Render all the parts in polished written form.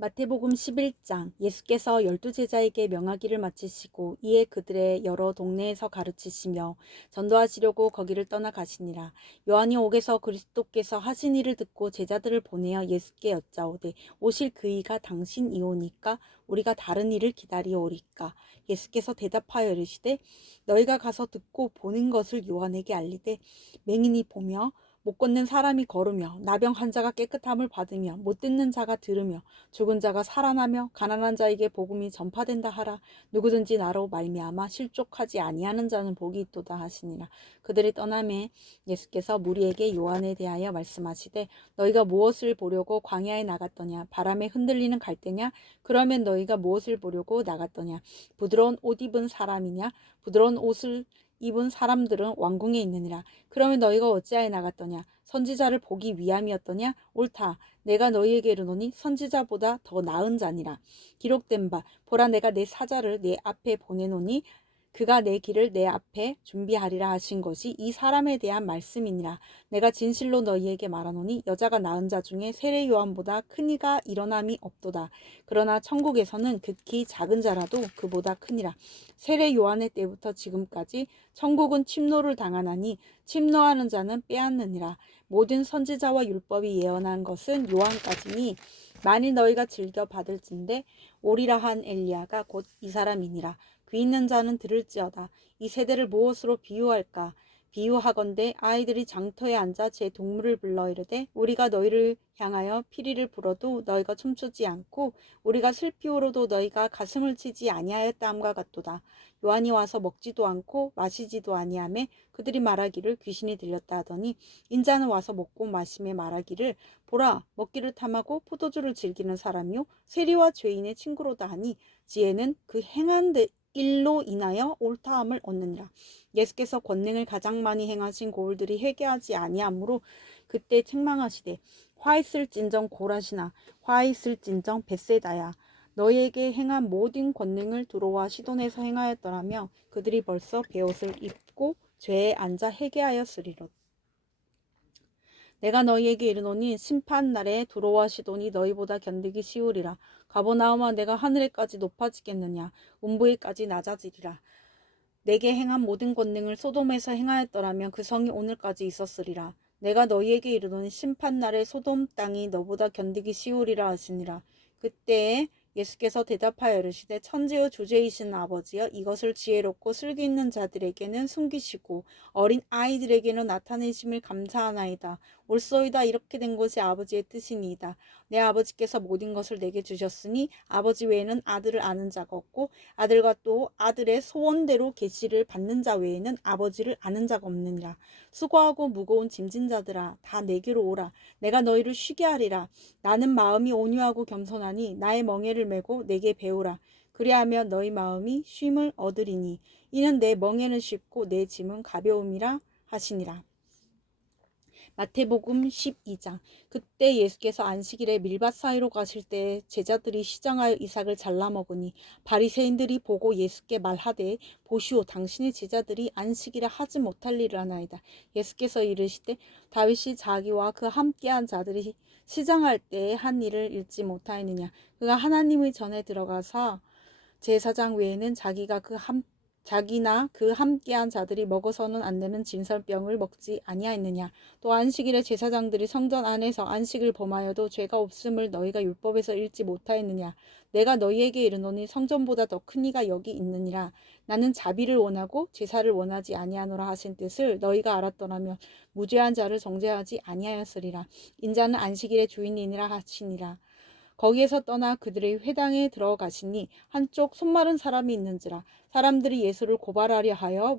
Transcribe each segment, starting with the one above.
마태복음 11장. 예수께서 12제자에게 명하기를 마치시고 이에 그들의 여러 동네에서 가르치시며 전도하시려고 거기를 떠나 가시니라. 요한이 옥에서 그리스도께서 하신 일을 듣고 제자들을 보내어 예수께 여짜오되 오실 그이가 당신이오니까 우리가 다른 일을 기다리오리까. 예수께서 대답하여 이르시되 너희가 가서 듣고 보는 것을 요한에게 알리되 맹인이 보며 못 걷는 사람이 걸으며 나병 환자가 깨끗함을 받으며 못 듣는 자가 들으며 죽은 자가 살아나며 가난한 자에게 복음이 전파된다 하라. 누구든지 나로 말미암아 실족하지 아니하는 자는 복이 있도다 하시니라. 그들이 떠나매 예수께서 무리에게 요한에 대하여 말씀하시되 너희가 무엇을 보려고 광야에 나갔더냐? 바람에 흔들리는 갈대냐? 그러면 너희가 무엇을 보려고 나갔더냐? 부드러운 옷 입은 사람이냐? 부드러운 옷을 입은 사람들은 왕궁에 있느니라. 그러면 너희가 어찌하여 나갔더냐? 선지자를 보기 위함이었더냐? 옳다. 내가 너희에게 이르노니 선지자보다 더 나은 자니라. 기록된 바 보라 내가 내 사자를 내 앞에 보내노니 그가 내 길을 내 앞에 준비하리라 하신 것이 이 사람에 대한 말씀이니라. 내가 진실로 너희에게 말하노니 여자가 낳은 자 중에 세례 요한보다 큰 이가 일어남이 없도다. 그러나 천국에서는 극히 작은 자라도 그보다 크니라. 세례 요한의 때부터 지금까지 천국은 침노를 당하나니 침노하는 자는 빼앗느니라. 모든 선지자와 율법이 예언한 것은 요한까지니 만일 너희가 즐겨 받을진대 오리라 한 엘리야가 곧 이 사람이니라. 귀 있는 자는 들을지어다. 이 세대를 무엇으로 비유할까? 비유하건대 아이들이 장터에 앉아 제 동물을 불러 이르되 우리가 너희를 향하여 피리를 불어도 너희가 춤추지 않고 우리가 슬피 울어도 너희가 가슴을 치지 아니하였다함과 같도다. 요한이 와서 먹지도 않고 마시지도 아니하매 그들이 말하기를 귀신이 들렸다 하더니 인자는 와서 먹고 마심에 말하기를 보라 먹기를 탐하고 포도주를 즐기는 사람이요 세리와 죄인의 친구로다 하니 지혜는 그 행한 일로 인하여 옳다함을 얻느니라. 예수께서 권능을 가장 많이 행하신 고울들이 회개하지 아니하므로 그때 책망하시되 화 있을진정 고라시나 화 있을진정 벳세다야. 너희에게 행한 모든 권능을 두로와 시돈에서 행하였더라며 그들이 벌써 베옷을 입고 죄에 앉아 회개하였으리로다. 내가 너희에게 이르노니 심판날에 두로와 시돈이 너희보다 견디기 쉬우리라. 가버나움아 내가 하늘에까지 높아지겠느냐 음부에까지 낮아지리라. 내게 행한 모든 권능을 소돔에서 행하였더라면 그 성이 오늘까지 있었으리라. 내가 너희에게 이르노니 심판날에 소돔 땅이 너보다 견디기 쉬우리라 하시니라. 그때에 예수께서 대답하여 이르시되 천지의 주제이신 아버지여 이것을 지혜롭고 슬기 있는 자들에게는 숨기시고 어린 아이들에게는 나타내심을 감사하나이다. 옳소이다. 이렇게 된 것이 아버지의 뜻이니이다. 내 아버지께서 모든 것을 내게 주셨으니 아버지 외에는 아들을 아는 자가 없고 아들과 또 아들의 소원대로 계시를 받는 자 외에는 아버지를 아는 자가 없느니라. 수고하고 무거운 짐진 자들아 다 내게로 오라. 내가 너희를 쉬게 하리라. 나는 마음이 온유하고 겸손하니 나의 멍에를 메고 내게 배우라. 그리하면 너희 마음이 쉼을 얻으리니 이는 내 멍에는 쉽고 내 짐은 가벼움이라 하시니라. 마태복음 12장. 그때 예수께서 안식일에 밀밭 사이로 가실 때 제자들이 시장하여 이삭을 잘라 먹으니 바리새인들이 보고 예수께 말하되 보시오 당신의 제자들이 안식일에 하지 못할 일을 하나이다. 예수께서 이르시되 다윗이 자기와 그 함께한 자들이 시장할 때에 한 일을 잊지 못하였느냐. 그가 하나님의 전에 들어가서 제사장 외에는 자기나 그 함께한 자들이 먹어서는 안 되는 진설병을 먹지 아니하였느냐. 또 안식일에 제사장들이 성전 안에서 안식을 범하여도 죄가 없음을 너희가 율법에서 읽지 못하였느냐. 내가 너희에게 이르노니 성전보다 더 큰 이가 여기 있느니라. 나는 자비를 원하고 제사를 원하지 아니하노라 하신 뜻을 너희가 알았더라면 무죄한 자를 정죄하지 아니하였으리라. 인자는 안식일의 주인이니라 하시니라. 거기에서 떠나 그들의 회당에 들어가시니 한쪽 손마른 사람이 있는지라. 사람들이 예수를 고발하려 하여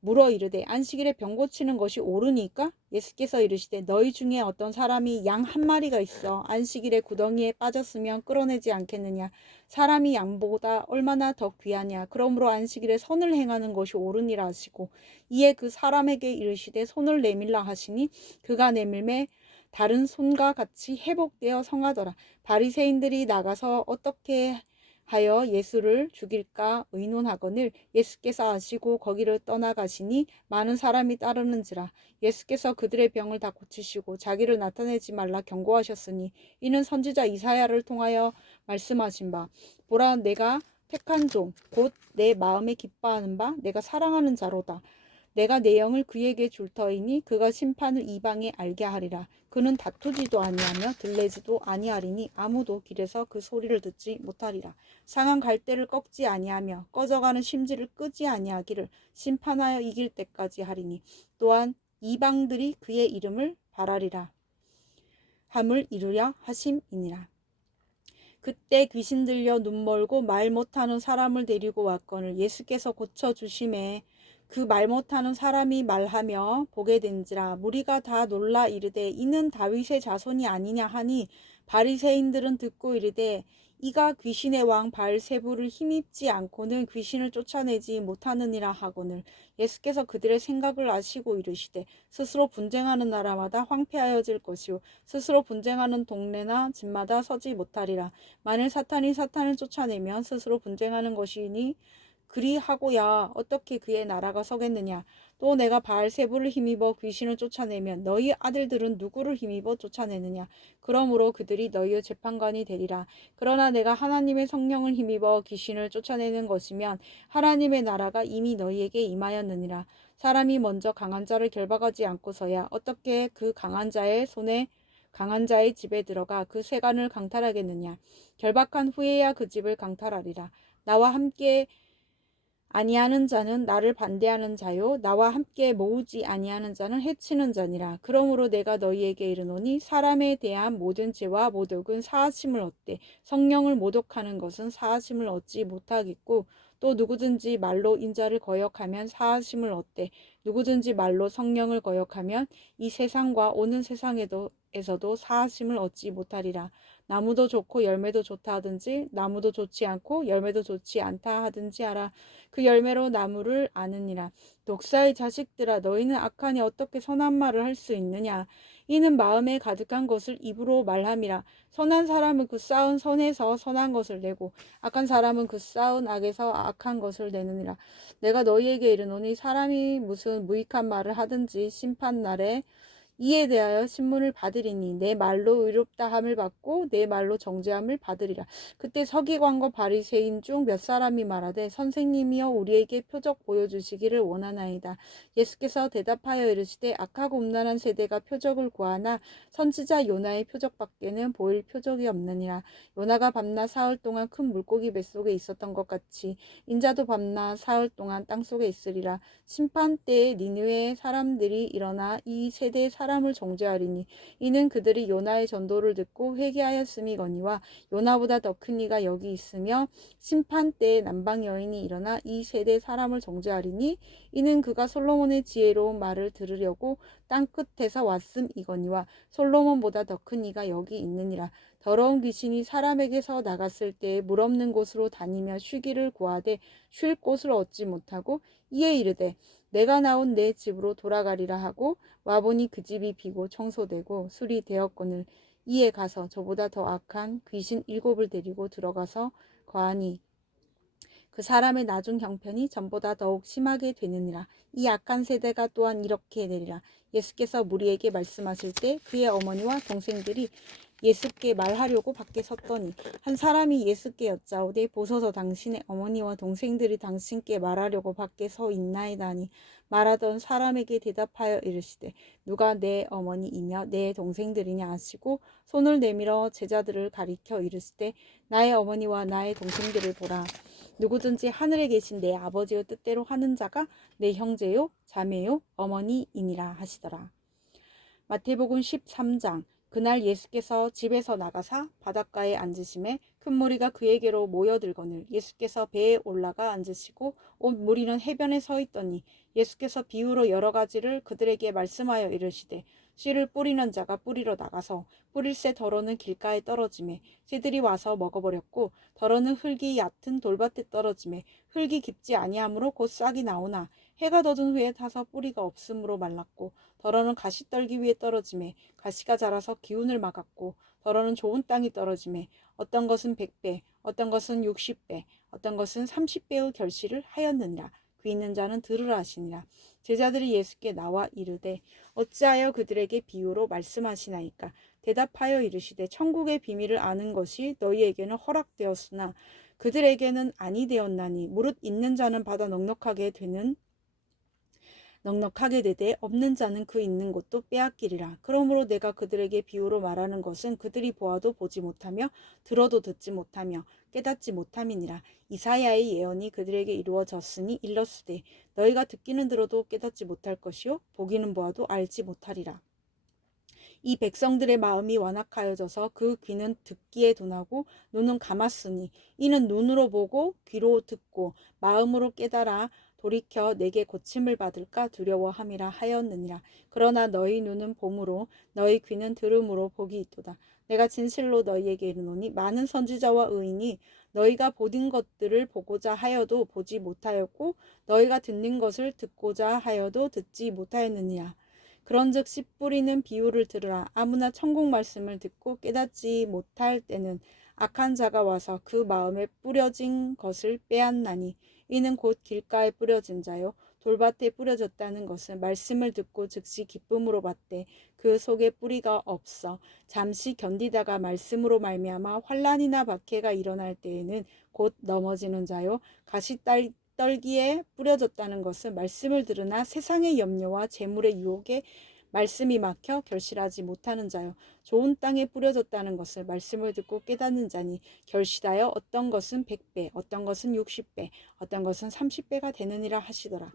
물어 이르되 안식일에 병 고치는 것이 옳으니까? 예수께서 이르시되 너희 중에 어떤 사람이 양 한 마리가 있어 안식일에 구덩이에 빠졌으면 끌어내지 않겠느냐. 사람이 양보다 얼마나 더 귀하냐. 그러므로 안식일에 선을 행하는 것이 옳으니라 하시고 이에 그 사람에게 이르시되 손을 내밀라 하시니 그가 내밀매 다른 손과 같이 회복되어 성하더라. 바리새인들이 나가서 어떻게 하여 예수를 죽일까 의논하거늘 예수께서 아시고 거기를 떠나가시니 많은 사람이 따르는지라. 예수께서 그들의 병을 다 고치시고 자기를 나타내지 말라 경고하셨으니 이는 선지자 이사야를 통하여 말씀하신 바 보라 내가 택한 종 곧 내 마음에 기뻐하는 바 내가 사랑하는 자로다. 내가 내 영을 그에게 줄 터이니 그가 심판을 이방에 알게 하리라. 그는 다투지도 아니하며 들레지도 아니하리니 아무도 길에서 그 소리를 듣지 못하리라. 상한 갈대를 꺾지 아니하며 꺼져가는 심지를 끄지 아니하기를 심판하여 이길 때까지 하리니 또한 이방들이 그의 이름을 바라리라 함을 이루려 하심이니라. 그때 귀신 들려 눈 멀고 말 못하는 사람을 데리고 왔거늘 예수께서 고쳐주심에 그 말 못하는 사람이 말하며 보게 된지라. 무리가 다 놀라 이르되 이는 다윗의 자손이 아니냐 하니 바리새인들은 듣고 이르되 이가 귀신의 왕 바알세불을 힘입지 않고는 귀신을 쫓아내지 못하느니라 하거늘 예수께서 그들의 생각을 아시고 이르시되 스스로 분쟁하는 나라마다 황폐하여질 것이요 스스로 분쟁하는 동네나 집마다 서지 못하리라. 만일 사탄이 사탄을 쫓아내면 스스로 분쟁하는 것이니 그리하고야 어떻게 그의 나라가 서겠느냐. 또 내가 바알세불을 힘입어 귀신을 쫓아내면 너희 아들들은 누구를 힘입어 쫓아내느냐. 그러므로 그들이 너희의 재판관이 되리라. 그러나 내가 하나님의 성령을 힘입어 귀신을 쫓아내는 것이면 하나님의 나라가 이미 너희에게 임하였느니라. 사람이 먼저 강한 자를 결박하지 않고서야 어떻게 그 강한 자의 집에 들어가 그 세간을 강탈하겠느냐. 결박한 후에야 그 집을 강탈하리라. 나와 함께 아니하는 자는 나를 반대하는 자요 나와 함께 모으지 아니하는 자는 해치는 자니라. 그러므로 내가 너희에게 이르노니 사람에 대한 모든 죄와 모독은 사하심을 얻되 성령을 모독하는 것은 사하심을 얻지 못하겠고 또 누구든지 말로 인자를 거역하면 사하심을 얻되 누구든지 말로 성령을 거역하면 이 세상과 오는 세상에서도 사하심을 얻지 못하리라. 나무도 좋고 열매도 좋다 하든지 나무도 좋지 않고 열매도 좋지 않다 하든지 하라. 그 열매로 나무를 아느니라. 독사의 자식들아 너희는 악하니 어떻게 선한 말을 할 수 있느냐. 이는 마음에 가득한 것을 입으로 말함이라. 선한 사람은 그 쌓은 선에서 선한 것을 내고 악한 사람은 그 쌓은 악에서 악한 것을 내느니라. 내가 너희에게 이르노니 사람이 무슨 무익한 말을 하든지 심판날에 이에 대하여 신문을 받으리니 내 말로 의롭다 함을 받고 내 말로 정죄함을 받으리라. 그때 서기관과 바리새인 중 몇 사람이 말하되 선생님이여 우리에게 표적 보여주시기를 원하나이다. 예수께서 대답하여 이르시되 악하고 음란한 세대가 표적을 구하나 선지자 요나의 표적밖에는 보일 표적이 없느니라. 요나가 밤낮 사흘 동안 큰 물고기 뱃속에 있었던 것 같이 인자도 밤낮 사흘 동안 땅속에 있으리라. 심판 때에 니느웨의 사람들이 일어나 이 세대의 사람을 정죄하리니 이는 그들이 요나의 전도를 듣고 회개하였음이거니와 요나보다 더 큰 이가 여기 있으며 심판 때에 남방 여인이 일어나 이 세대 사람을 정죄하리니 이는 그가 솔로몬의 지혜로운 말을 들으려고 땅 끝에서 왔음이거니와 솔로몬보다 더 큰 이가 여기 있느니라. 더러운 귀신이 사람에게서 나갔을 때에 물 없는 곳으로 다니며 쉬기를 구하되 쉴 곳을 얻지 못하고 이에 이르되 내가 나온 내 집으로 돌아가리라 하고 와보니 그 집이 비고 청소되고 수리되었거늘 이에 가서 저보다 더 악한 귀신 7을 데리고 들어가서 거하니 그 사람의 나중 형편이 전보다 더욱 심하게 되느니라. 이 악한 세대가 또한 이렇게 되리라. 예수께서 무리에게 말씀하실 때 그의 어머니와 동생들이 예수께 말하려고 밖에 섰더니 한 사람이 예수께 여짜오되 보소서 당신의 어머니와 동생들이 당신께 말하려고 밖에 서 있나이다 하니 말하던 사람에게 대답하여 이르시되 누가 내 어머니이며 내 동생들이냐 하시고 손을 내밀어 제자들을 가리켜 이르시되 나의 어머니와 나의 동생들을 보라. 누구든지 하늘에 계신 내 아버지의 뜻대로 하는 자가 내 형제요 자매요 어머니이니라 하시더라. 마태복음 13장. 그날 예수께서 집에서 나가사 바닷가에 앉으심에 큰 무리가 그에게로 모여들거늘 예수께서 배에 올라가 앉으시고 온 무리는 해변에 서 있더니 예수께서 비유로 여러 가지를 그들에게 말씀하여 이르시되 씨를 뿌리는 자가 뿌리러 나가서 뿌릴새 덜어는 길가에 떨어지매 새들이 와서 먹어버렸고 덜어는 흙이 얕은 돌밭에 떨어지매 흙이 깊지 아니하므로 곧 싹이 나오나 해가 돋은 후에 타서 뿌리가 없으므로 말랐고 덜어는 가시 떨기 위에 떨어지매 가시가 자라서 기운을 막았고 더러는 좋은 땅이 떨어지매 어떤 것은 100배, 어떤 것은 60배, 어떤 것은 30배의 결실을 하였느니라. 귀 있는 자는 들으라 하시니라. 제자들이 예수께 나와 이르되 어찌하여 그들에게 비유로 말씀하시나이까. 대답하여 이르시되 천국의 비밀을 아는 것이 너희에게는 허락되었으나 그들에게는 아니 되었나니 무릇 있는 자는 받아 넉넉하게 되되 없는 자는 그 있는 것도 빼앗기리라. 그러므로 내가 그들에게 비유로 말하는 것은 그들이 보아도 보지 못하며 들어도 듣지 못하며 깨닫지 못함이니라. 이사야의 예언이 그들에게 이루어졌으니 일렀으되 너희가 듣기는 들어도 깨닫지 못할 것이요 보기는 보아도 알지 못하리라. 이 백성들의 마음이 완악하여져서 그 귀는 듣기에 둔하고 눈은 감았으니 이는 눈으로 보고 귀로 듣고 마음으로 깨달아 돌이켜 내게 고침을 받을까 두려워함이라 하였느니라. 그러나 너희 눈은 봄으로 너희 귀는 들음으로 복이 있도다. 내가 진실로 너희에게 이르노니 많은 선지자와 의인이 너희가 보는 것들을 보고자 하여도 보지 못하였고 너희가 듣는 것을 듣고자 하여도 듣지 못하였느니라. 그런즉 씨 뿌리는 비유를 들으라. 아무나 천국 말씀을 듣고 깨닫지 못할 때는 악한 자가 와서 그 마음에 뿌려진 것을 빼앗나니 이는 곧 길가에 뿌려진 자요 돌밭에 뿌려졌다는 것은 말씀을 듣고 즉시 기쁨으로 받되 그 속에 뿌리가 없어 잠시 견디다가 말씀으로 말미암아 환난이나 박해가 일어날 때에는 곧 넘어지는 자요 떨기에 뿌려졌다는 것은 말씀을 들으나 세상의 염려와 재물의 유혹에 말씀이 막혀 결실하지 못하는 자요. 좋은 땅에 뿌려졌다는 것은 말씀을 듣고 깨닫는 자니 결실하여 어떤 것은 100배, 어떤 것은 60배, 어떤 것은 30배가 되느니라 하시더라.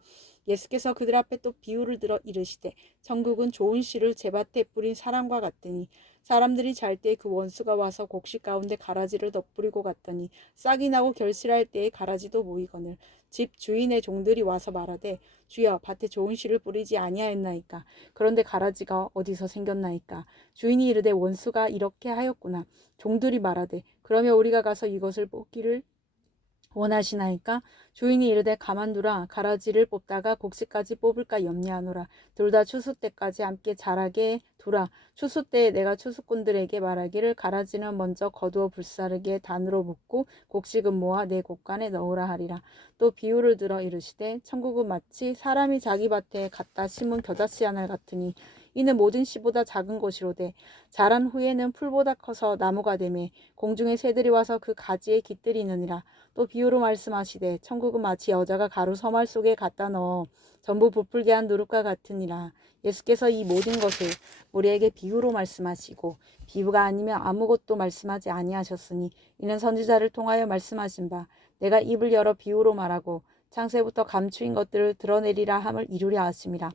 예수께서 그들 앞에 또 비유를 들어 이르시되 천국은 좋은 씨를 제밭에 뿌린 사람과 같으니 사람들이 잘 때 그 원수가 와서 곡식 가운데 가라지를 덧뿌리고 갔더니 싹이 나고 결실할 때에 가라지도 모이거늘 집 주인의 종들이 와서 말하되 주여 밭에 좋은 씨를 뿌리지 아니하였나이까. 그런데 가라지가 어디서 생겼나이까. 주인이 이르되 원수가 이렇게 하였구나. 종들이 말하되 그러면 우리가 가서 이것을 뽑기를 원하시나이까. 주인이 이르되 가만두라. 가라지를 뽑다가 곡식까지 뽑을까 염려하노라. 둘 다 추수 때까지 함께 자라게 두라. 추수 때에 내가 추수꾼들에게 말하기를 가라지는 먼저 거두어 불사르게 단으로 붓고 곡식은 모아 내 곡간에 넣으라 하리라. 또 비유를 들어 이르시되 천국은 마치 사람이 자기 밭에 갖다 심은 겨자씨 하나 같으니 이는 모든 씨보다 작은 것이로되 자란 후에는 풀보다 커서 나무가 되매 공중의 새들이 와서 그 가지에 깃들이느니라. 또 비유로 말씀하시되 천국은 마치 여자가 가루 서말 속에 갖다 넣어 전부 부풀게 한 누룩과 같으니라. 예수께서 이 모든 것을 우리에게 비유로 말씀하시고 비유가 아니면 아무것도 말씀하지 아니하셨으니 이는 선지자를 통하여 말씀하신 바 내가 입을 열어 비유로 말하고 창세부터 감추인 것들을 드러내리라 함을 이루려 하심이라.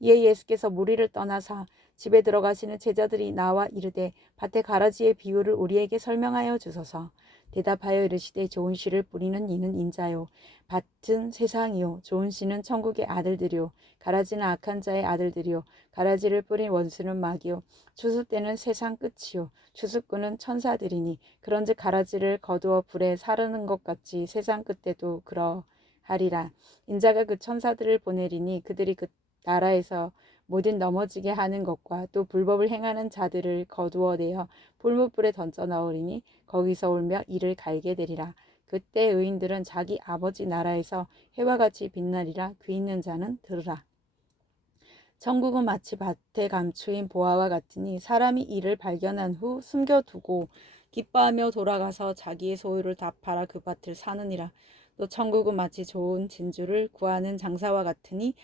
이에 예수께서 무리를 떠나사 집에 들어가시는 제자들이 나와 이르되 밭에 가라지의 비유를 우리에게 설명하여 주소서. 대답하여 이르시되 좋은 씨를 뿌리는 이는 인자요 밭은 세상이요 좋은 씨는 천국의 아들들이요 가라지는 악한 자의 아들들이요 가라지를 뿌린 원수는 마귀요 추수 때는 세상 끝이요 추수꾼은 천사들이니 그런즉 가라지를 거두어 불에 사르는 것 같이 세상 끝때도 그러하리라. 인자가 그 천사들을 보내리니 그들이 그 나라에서 모든 넘어지게 하는 것과 또 불법을 행하는 자들을 거두어내어 불못불에 던져 넣으리니 거기서 울며 이를 갈게 되리라. 그때 의인들은 자기 아버지 나라에서 해와 같이 빛나리라. 귀 있는 자는 들으라. 천국은 마치 밭에 감추인 보화와 같으니 사람이 이를 발견한 후 숨겨두고 기뻐하며 돌아가서 자기의 소유를 다 팔아 그 밭을 사느니라. 또 천국은 마치 좋은 진주를 구하는 장사와 같으니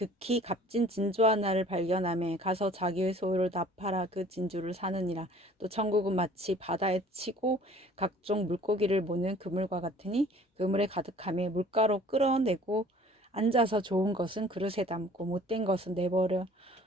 극히 값진 진주 하나를 발견하며 가서 자기의 소유를 다 팔아 그 진주를 사느니라. 또 천국은 마치 바다에 치고 각종 물고기를 모는 그물과 같으니 그물에 가득하며 물가로 끌어내고 앉아서 좋은 것은 그릇에 담고 못된 것은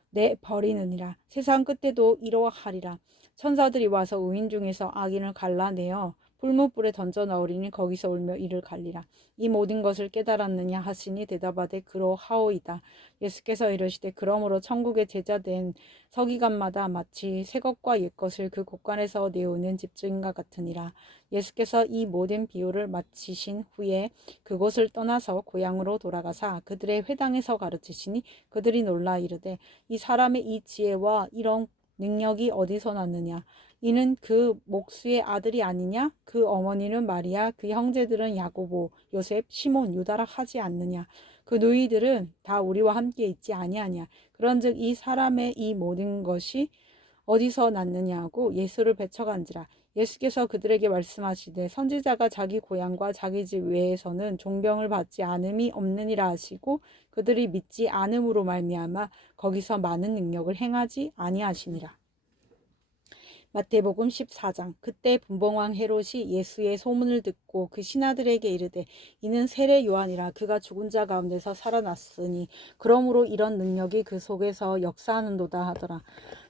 내버리느니라. 세상 끝에도 이러하리라. 천사들이 와서 의인 중에서 악인을 갈라내어 불못불에 던져 넣으리니 거기서 울며 이를 갈리라. 이 모든 것을 깨달았느냐 하시니 대답하되 그러하오이다. 예수께서 이르시되 그러므로 천국의 제자된 서기관마다 마치 새 것과 옛 것을 그 곳간에서 내오는 집주인과 같으니라. 예수께서 이 모든 비유를 마치신 후에 그곳을 떠나서 고향으로 돌아가사 그들의 회당에서 가르치시니 그들이 놀라 이르되 이 사람의 이 지혜와 이런 능력이 어디서 났느냐? 이는 그 목수의 아들이 아니냐? 그 어머니는 마리아, 그 형제들은 야고보, 요셉, 시몬, 유다라 하지 않느냐? 그 누이들은 다 우리와 함께 있지 아니하냐? 그런즉 이 사람의 이 모든 것이 어디서 났느냐고 예수를 배척한지라. 예수께서 그들에게 말씀하시되 선지자가 자기 고향과 자기 집 외에서는 존경을 받지 않음이 없느니라 하시고 그들이 믿지 않음으로 말미암아 거기서 많은 능력을 행하지 아니하시니라. 마태복음 14장. 그때 분봉왕 헤롯이 예수의 소문을 듣고 그 신하들에게 이르되 이는 세례 요한이라 그가 죽은 자 가운데서 살아났으니 그러므로 이런 능력이 그 속에서 역사하는도다 하더라.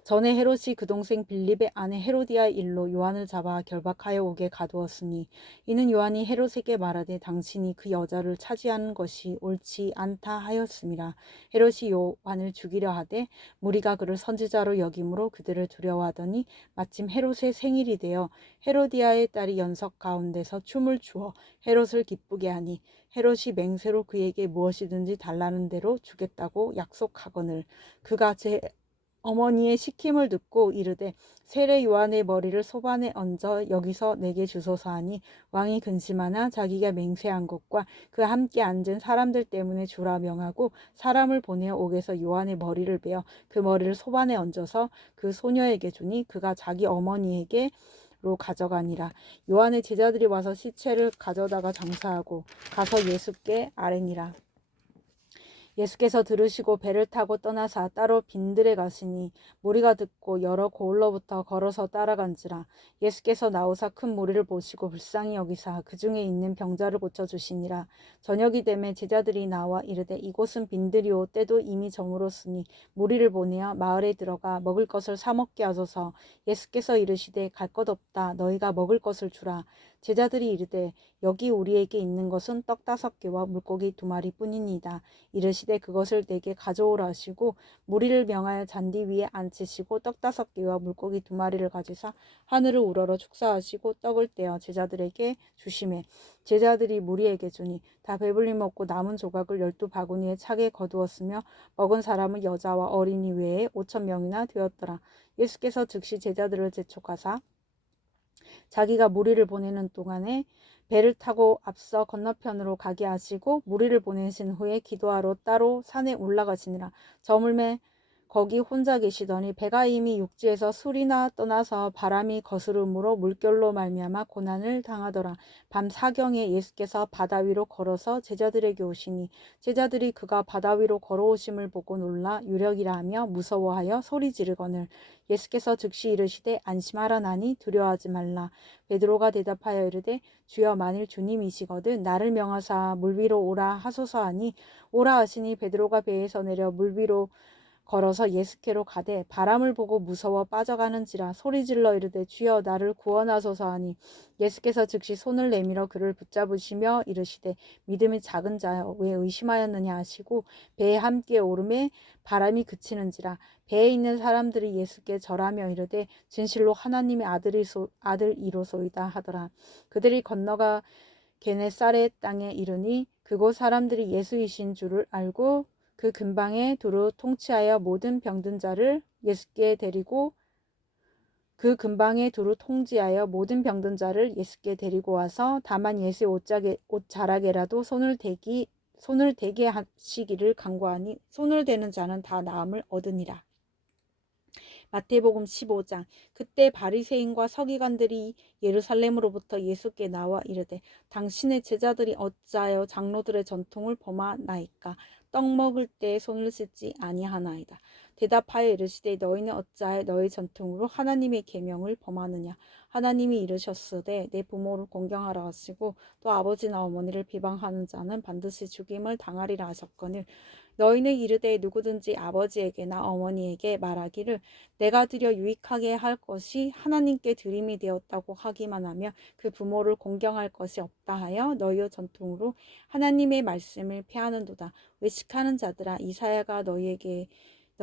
전에 헤롯이 그 동생 빌립의 아내 헤로디아 일로 요한을 잡아 결박하여 오게 가두었으니 이는 요한이 헤롯에게 말하되 당신이 그 여자를 차지하는 것이 옳지 않다 하였음이라. 헤롯이 요한을 죽이려 하되 무리가 그를 선지자로 여김으로 그들을 두려워하더니 마침 헤롯의 생일이 되어 헤로디아의 딸이 연석 가운데서 춤을 추어 헤롯을 기쁘게 하니 헤롯이 맹세로 그에게 무엇이든지 달라는 대로 주겠다고 약속하거늘 그가 제 어머니의 시킴을 듣고 이르되 세례 요한의 머리를 소반에 얹어 여기서 내게 주소서 하니 왕이 근심하나 자기가 맹세한 것과 그 함께 앉은 사람들 때문에 주라 명하고 사람을 보내어 옥에서 요한의 머리를 베어 그 머리를 소반에 얹어서 그 소녀에게 주니 그가 자기 어머니에게 로 가져가니라. 요한의 제자들이 와서 시체를 가져다가 장사하고 가서 예수께 아뢰니라. 예수께서 들으시고 배를 타고 떠나사 따로 빈들에 가시니 무리가 듣고 여러 고을로부터 걸어서 따라간지라. 예수께서 나오사 큰 무리를 보시고 불쌍히 여기사 그 중에 있는 병자를 고쳐주시니라. 저녁이 되매 제자들이 나와 이르되 이곳은 빈들이오 때도 이미 저물었으니 무리를 보내어 마을에 들어가 먹을 것을 사 먹게 하소서. 예수께서 이르시되 갈 것 없다 너희가 먹을 것을 주라. 제자들이 이르되 여기 우리에게 있는 것은 떡 5개와 물고기 2마리뿐이니이다. 이르시되 그것을 내게 가져오라 하시고 무리를 명하여 잔디 위에 앉히시고 떡 5개와 물고기 2마리를 가지사 하늘을 우러러 축사하시고 떡을 떼어 제자들에게 주시매 제자들이 무리에게 주니 다 배불리 먹고 남은 조각을 12바구니에 차게 거두었으며 먹은 사람은 여자와 어린이 외에 5,000명이나 되었더라. 예수께서 즉시 제자들을 재촉하사 자기가 무리를 보내는 동안에 배를 타고 앞서 건너편으로 가게 하시고 무리를 보내신 후에 기도하러 따로 산에 올라가시니라. 저물매 거기 혼자 계시더니 배가 이미 육지에서 술이나 떠나서 바람이 거스름으로 물결로 말미암아 고난을 당하더라. 밤 사경에 예수께서 바다 위로 걸어서 제자들에게 오시니 제자들이 그가 바다 위로 걸어오심을 보고 놀라 유력이라 하며 무서워하여 소리 지르거늘 예수께서 즉시 이르시되 안심하라 나니 두려워하지 말라. 베드로가 대답하여 이르되 주여 만일 주님이시거든 나를 명하사 물 위로 오라 하소서 하니 오라 하시니 베드로가 배에서 내려 물 위로 걸어서 예수께로 가되 바람을 보고 무서워 빠져가는지라 소리질러 이르되 주여 나를 구원하소서 하니 예수께서 즉시 손을 내밀어 그를 붙잡으시며 이르시되 믿음이 작은 자여 왜 의심하였느냐 하시고 배에 함께 오르매 바람이 그치는지라 배에 있는 사람들이 예수께 절하며 이르되 진실로 하나님의 아들이로소이다 하더라. 그들이 건너가 게네사렛 땅에 이르니 그곳 사람들이 예수이신 줄을 알고 그 근방에 두루 통치하여 모든 병든 자를 예수께 데리고 와서 다만 예수의 옷자락에라도 손을 대게 하시기를 간구하니 손을 대는 자는 다 나음을 얻으니라. 마태복음 15장. 그때 바리새인과 서기관들이 예루살렘으로부터 예수께 나와 이르되 당신의 제자들이 어찌하여 장로들의 전통을 범하나이까. 떡 먹을 때 손을 씻지 아니하나이다. 대답하여 이르시되 너희는 어찌하여 너희 전통으로 하나님의 계명을 범하느냐. 하나님이 이르셨으되 내 부모를 공경하라 하시고 또 아버지나 어머니를 비방하는 자는 반드시 죽임을 당하리라 하셨거늘 너희는 이르되 누구든지 아버지에게나 어머니에게 말하기를 내가 드려 유익하게 할 것이 하나님께 드림이 되었다고 하기만 하며 그 부모를 공경할 것이 없다 하여 너희의 전통으로 하나님의 말씀을 폐하는도다. 외식하는 자들아 이사야가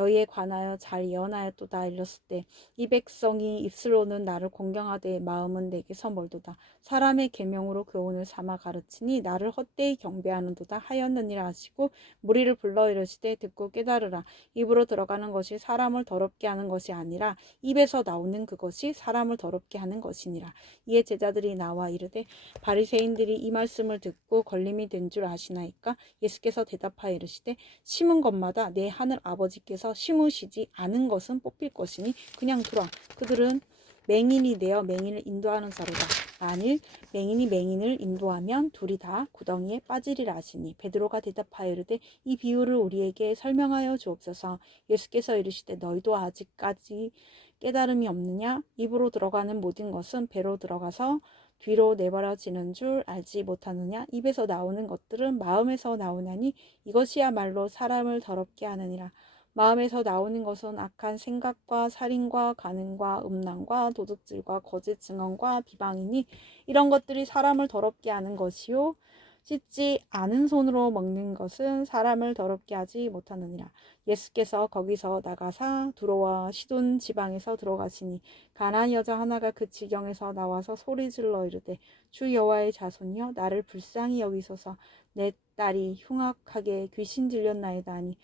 너희에 관하여 잘 예언하였도다. 일렀을 때 이 백성이 입술로는 나를 공경하되 마음은 내게서 멀도다. 사람의 계명으로 교훈을 삼아 가르치니 나를 헛되이 경배하는도다 하였느니라 하시고 무리를 불러 이르시되 듣고 깨달으라. 입으로 들어가는 것이 사람을 더럽게 하는 것이 아니라 입에서 나오는 그것이 사람을 더럽게 하는 것이니라. 이에 제자들이 나와 이르되 바리새인들이 이 말씀을 듣고 걸림이 된 줄 아시나이까? 예수께서 대답하여 이르시되 심은 것마다 내 하늘 아버지께서 심으시지 않은 것은 뽑힐 것이니 그냥 두라. 그들은 맹인이 되어 맹인을 인도하는 자로다. 만일 맹인이 맹인을 인도하면 둘이 다 구덩이에 빠지리라 하시니 베드로가 대답하여 이르되 이 비유를 우리에게 설명하여 주옵소서. 예수께서 이르시되 너희도 아직까지 깨달음이 없느냐? 입으로 들어가는 모든 것은 배로 들어가서 뒤로 내버려지는 줄 알지 못하느냐? 입에서 나오는 것들은 마음에서 나오나니 이것이야말로 사람을 더럽게 하느니라. 마음에서 나오는 것은 악한 생각과 살인과 간음과 음란과 도둑질과 거짓 증언과 비방이니 이런 것들이 사람을 더럽게 하는 것이요 씻지 않은 손으로 먹는 것은 사람을 더럽게 하지 못하느니라. 예수께서 거기서 나가사 두로와 시돈 지방에서 들어가시니 가나안 여자 하나가 그 지경에서 나와서 소리질러 이르되 주 여호와의 자손이여 나를 불쌍히 여기소서. 내 딸이 흉악하게 귀신 들렸나이다 하니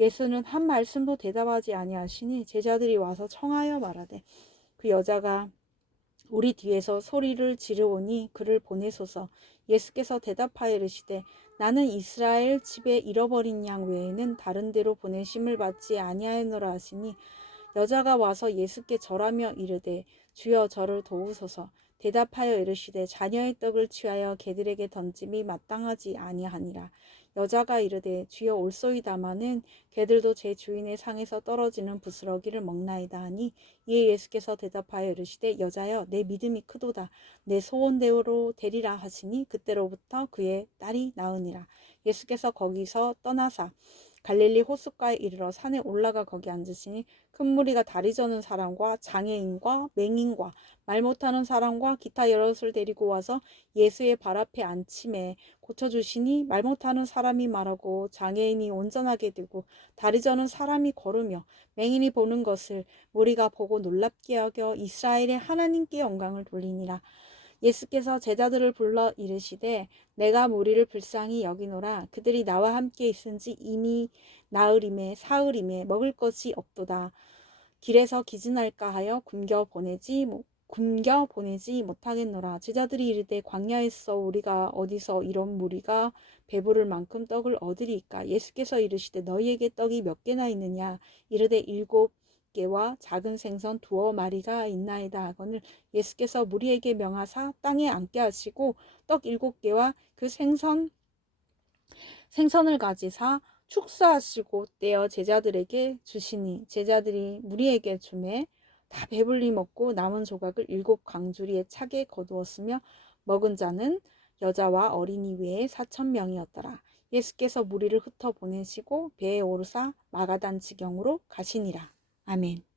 예수는 한 말씀도 대답하지 아니하시니 제자들이 와서 청하여 말하되 그 여자가 우리 뒤에서 소리를 지르오니 그를 보내소서. 예수께서 대답하여 이르시되 나는 이스라엘 집에 잃어버린 양 외에는 다른 데로 보내심을 받지 아니하노라 하시니 여자가 와서 예수께 절하며 이르되 주여 저를 도우소서. 대답하여 이르시되 자녀의 떡을 취하여 개들에게 던짐이 마땅하지 아니하니라. 여자가 이르되 주여 올소이다마는 개들도 제 주인의 상에서 떨어지는 부스러기를 먹나이다 하니 이에 예수께서 대답하여 이르시되 여자여 내 믿음이 크도다. 내 소원대로 되리라 하시니 그때로부터 그의 딸이 나으니라. 예수께서 거기서 떠나사 갈릴리 호숫가에 이르러 산에 올라가 거기 앉으시니 큰 무리가 다리 저는 사람과 장애인과 맹인과 말 못하는 사람과 기타 여럿을 데리고 와서 예수의 발 앞에 앉힘에 고쳐주시니 말 못하는 사람이 말하고 장애인이 온전하게 되고 다리 저는 사람이 걸으며 맹인이 보는 것을 무리가 보고 놀랍게 여겨 이스라엘의 하나님께 영광을 돌리니라. 예수께서 제자들을 불러 이르시되 내가 무리를 불쌍히 여기노라. 그들이 나와 함께 있은지 이미 나흘임에 사흘임에 먹을 것이 없도다. 길에서 기진할까 하여 굶겨 보내지 못하겠노라. 제자들이 이르되 광야에서 우리가 어디서 이런 무리가 배부를 만큼 떡을 얻으리이까? 예수께서 이르시되 너희에게 떡이 몇 개나 있느냐? 이르되 7개와 작은 생선 2마리가 있나이다 하거늘 예수께서 무리에게 명하사 땅에 앉게 하시고 떡 7개와 그 생선을 가지사 축사하시고 떼어 제자들에게 주시니 제자들이 무리에게 주매 다 배불리 먹고 남은 조각을 7광주리에 차게 거두었으며 먹은 자는 여자와 어린이 외에 4,000명이었더라. 예수께서 무리를 흩어 보내시고 배에 오르사 마가단 지경으로 가시니라. 아멘.